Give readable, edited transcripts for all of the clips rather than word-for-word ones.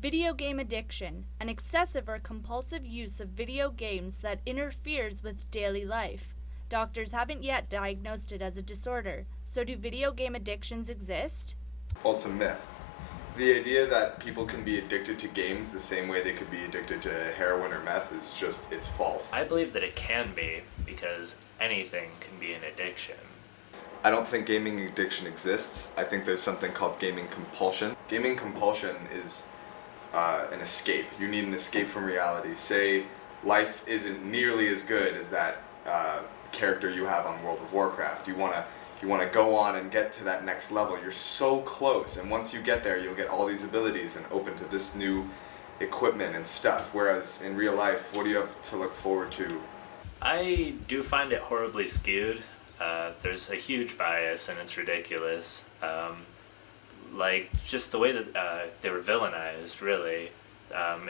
Video game addiction, an excessive or compulsive use of video games that interferes with daily life. Doctors haven't yet diagnosed it as a disorder, so do video game addictions exist? Well, it's a myth. The idea that people can be addicted to games the same way they could be addicted to heroin or meth is just, it's false. I believe that it can be, because anything can be an addiction. I don't think gaming addiction exists. I think there's something called gaming compulsion. Gaming compulsion is an escape. You need an escape from reality. Say life isn't nearly as good as that character you have on World of Warcraft. You want to go on and get to that next level. You're so close, and once you get there, you'll get all these abilities and open to this new equipment and stuff. Whereas in real life, what do you have to look forward to? I do find it horribly skewed. There's a huge bias, and it's ridiculous. Like, just the way that they were villainized, really.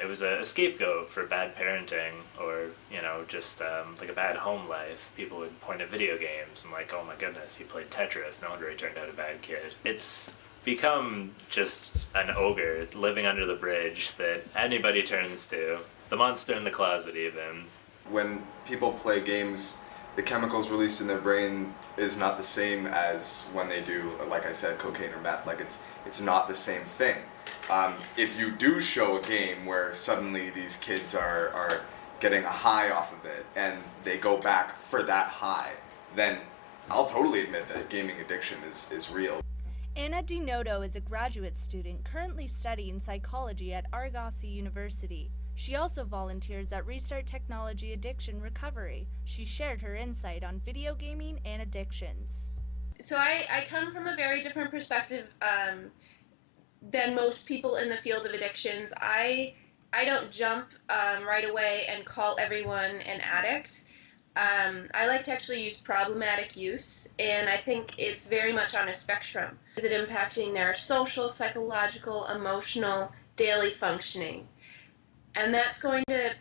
It was a scapegoat for bad parenting, or, you know, just like a bad home life. People would point at video games and like, oh my goodness, he played Tetris, no wonder he turned out a bad kid. It's become just an ogre living under the bridge that anybody turns to. The monster in the closet, even. When people play games, the chemicals released in their brain is not the same as when they do, like I said, cocaine or meth. Like, it's not the same thing. If you do show a game where suddenly these kids are getting a high off of it and they go back for that high, then I'll totally admit that gaming addiction is real. Anna DiNoto is a graduate student currently studying psychology at Argosy University. She also volunteers at Restart Technology Addiction Recovery. She shared her insight on video gaming and addictions. So I come from a very different perspective than most people in the field of addictions. I don't jump right away and call everyone an addict. I like to actually use problematic use, and I think it's very much on a spectrum. Is it impacting their social, psychological, emotional, daily functioning? And that's going to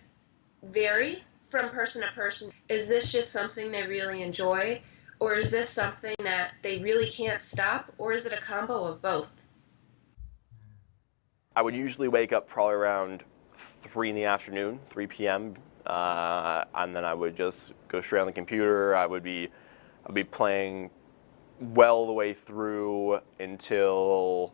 vary from person to person. Is this just something they really enjoy, or is this something that they really can't stop, or is it a combo of both? I would usually wake up probably around 3 in the afternoon, 3 p.m., and then I would just go straight on the computer. I would be playing well the way through until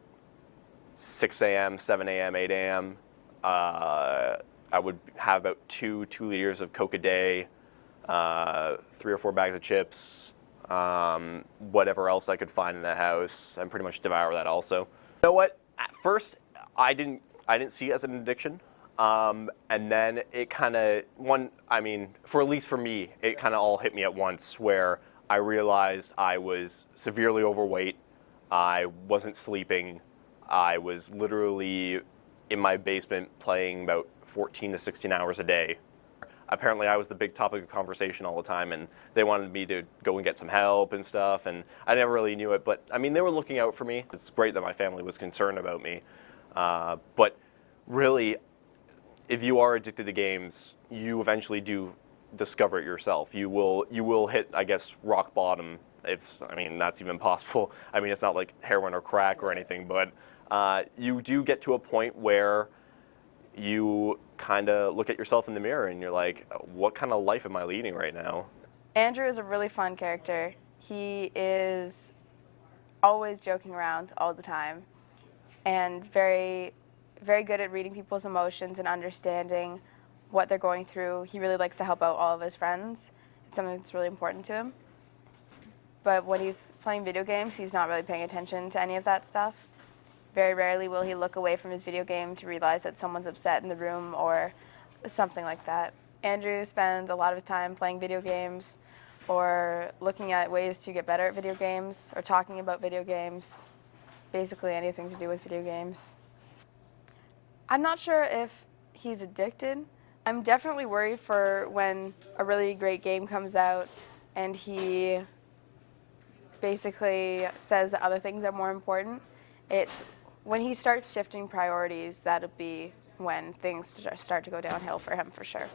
6 a.m., 7 a.m., 8 a.m. I would have about 2 liters of Coke a day, 3 or 4 bags of chips, whatever else I could find in the house, and pretty much devour that also. You know what? At first, I didn't see it as an addiction, and then it kind of, for at least for me, it kind of all hit me at once, where I realized I was severely overweight, I wasn't sleeping, I was literally in my basement playing about 14 to 16 hours a day. Apparently I was the big topic of conversation all the time, and they wanted me to go and get some help and stuff, and I never really knew it, but I mean, they were looking out for me. It's great that my family was concerned about me, but really, if you are addicted to games, you eventually do discover it yourself. You will hit, I guess, rock bottom, if, I mean, that's even possible. I mean, it's not like heroin or crack or anything, but you do get to a point where you kind of look at yourself in the mirror and you're like, what kind of life am I leading right now? Andrew is a really fun character. He is always joking around all the time and very, very good at reading people's emotions and understanding what they're going through. He really likes to help out all of his friends. It's something that's really important to him. But when he's playing video games, he's not really paying attention to any of that stuff. Very rarely will he look away from his video game to realize that someone's upset in the room or something like that. Andrew spends a lot of his time playing video games or looking at ways to get better at video games or talking about video games, basically anything to do with video games. I'm not sure if he's addicted. I'm definitely worried for when a really great game comes out and he basically says that other things are more important. It's when he starts shifting priorities, that'll be when things start to go downhill for him, for sure.